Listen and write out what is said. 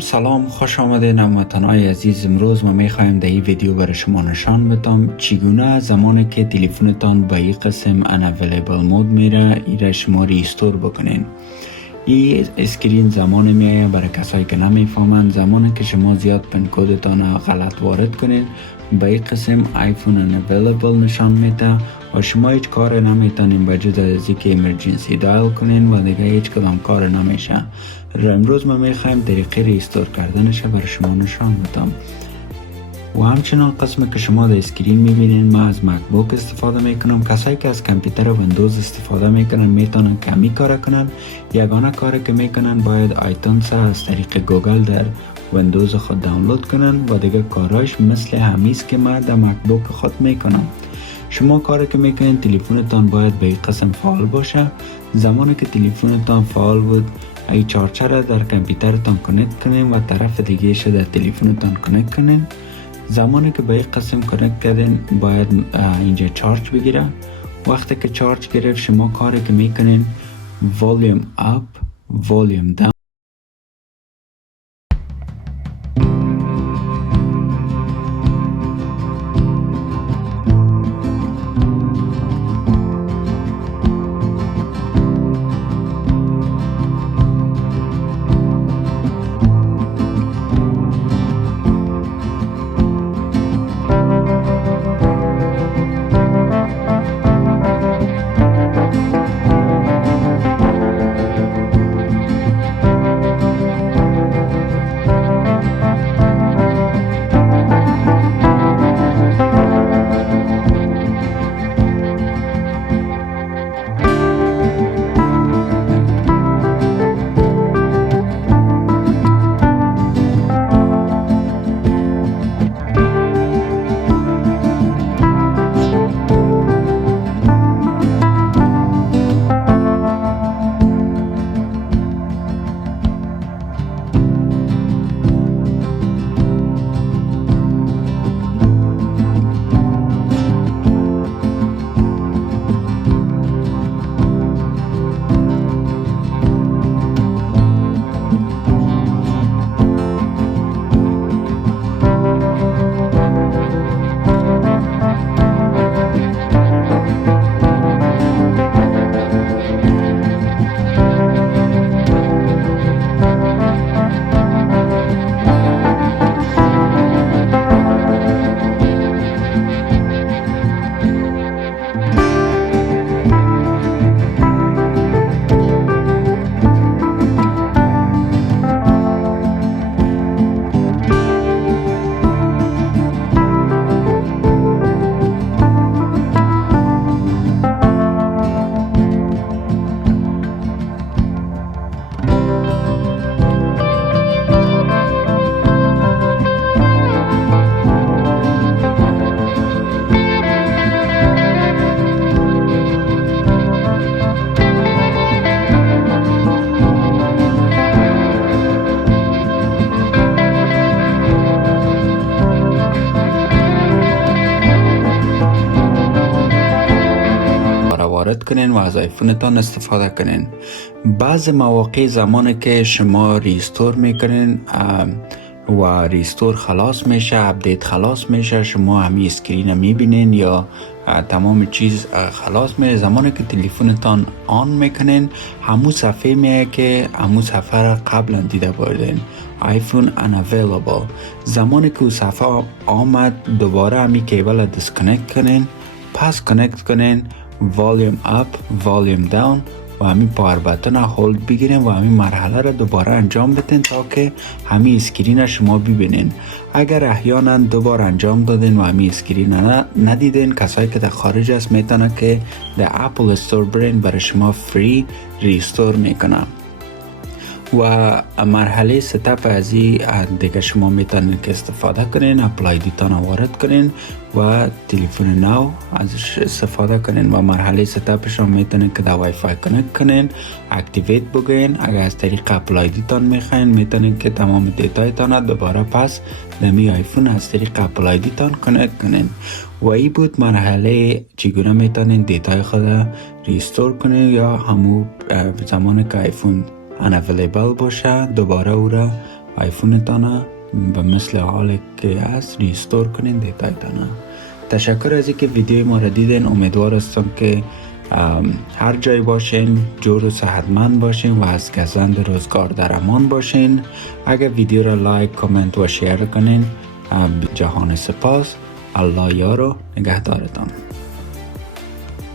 سلام، خوش آمدین هموطنان عزیز. امروز ما میخوایم در این ویدیو برای شما نشان بدم چگونه زمانی که تلفنتان به این قسم unavailable مود میره ایره شما ریستور بکنین. این اسکرین زمان میایه برای کسایی که نمیفهمند. زمانی که شما زیاد پن کودتان غلط وارد کنین به این قسم آیفون unavailable نشان میده و شما هیچ کار نمیتونین بجز از اینکه امرجنسی دایل کنین و دیگه هیچ کدام کار نمیشه. امروز ما میخوایم طریقه ریستور کردنش برای شما نشان بدم. و همچنان قسمی که شما در اسکرین میبینین ما از مکبوک استفاده میکنم. کسایی که از کامپیوتر ویندوز استفاده میکنن میتونن کمی کار کنن. یگانه کاری که میکنن باید آیتونز از طریق گوگل در ویندوز خود دانلود کنن و دیگه کاراش مثل همیست که من در مکبوک خود میکنم. شما کاری که میکنین تلفنتان باید به این قسم فعال باشه. زمانی که تلفنتان فعال بود ای چارچر را در کامپیوترتان کانکت کنین و طرف دیگه ش در تلفنتان کانکت کنین. زمانی که به این قسم کانکت کردین باید اینجا چارج بگیره. وقتی که چارج گرفت شما کاری که میکنین volume up volume down وارد کنین و از آیفونتان استفاده کنین. بعض مواقع زمانی که شما ریستور میکنین و ریستور خلاص میشه، اپدیت خلاص میشه، شما همین اسکرین میبینین یا تمام چیز خلاص میشه. زمانی که تلفنتان آن میکنین همون صفحه میه که همون صفحه را قبلا دیده بودین آیفون unavailable. زمانی که اون صفحه آمد دوباره همین کیبل دیسکانکت کنین، پس کانکت کنین volume up volume down و همین پاور بتن هولد بگیرین و همین مرحله را دوباره انجام بدین تا که همین اسکرین شما ببینین. اگر احیانا دوباره انجام دادین و همین اسکرین ندیدین، کسایی که در خارج است میتونه که در اپل استور برین برای شما فری ریستور میکنه. و مرحله ستاپ از این دیگه شما میتونین که استفاده کنین، اپلای دیتان وارد کنین و تلفن نو ازش استفاده کنین و مرحله ستاپ شما میتونین که در وای فای کانکت کنین، اکتیویت بگین. اگر از طریق اپلای دیتان میخواین میتونین که تمام دیتایتان دوباره پس دمی آیفون از طریق اپلای دیتان کانکت کنین. و این بود مرحله چگونه میتونین دیتای خود ریستور کنین یا همون زمان که آیفون unavailable باشه دوباره او را آیفونتان به مثل حال که هست ریستور کنین دیتایتان. تشکر از اینکه ویدیو ما را دیدین. امیدوار هستم که هر جای باشین جور و صحتمند باشین و از گزند روزگار در امان باشین. اگر ویدیو را لایک، کامنت و شیر کنین، جهان سپاس. الله یار و نگهدارتان.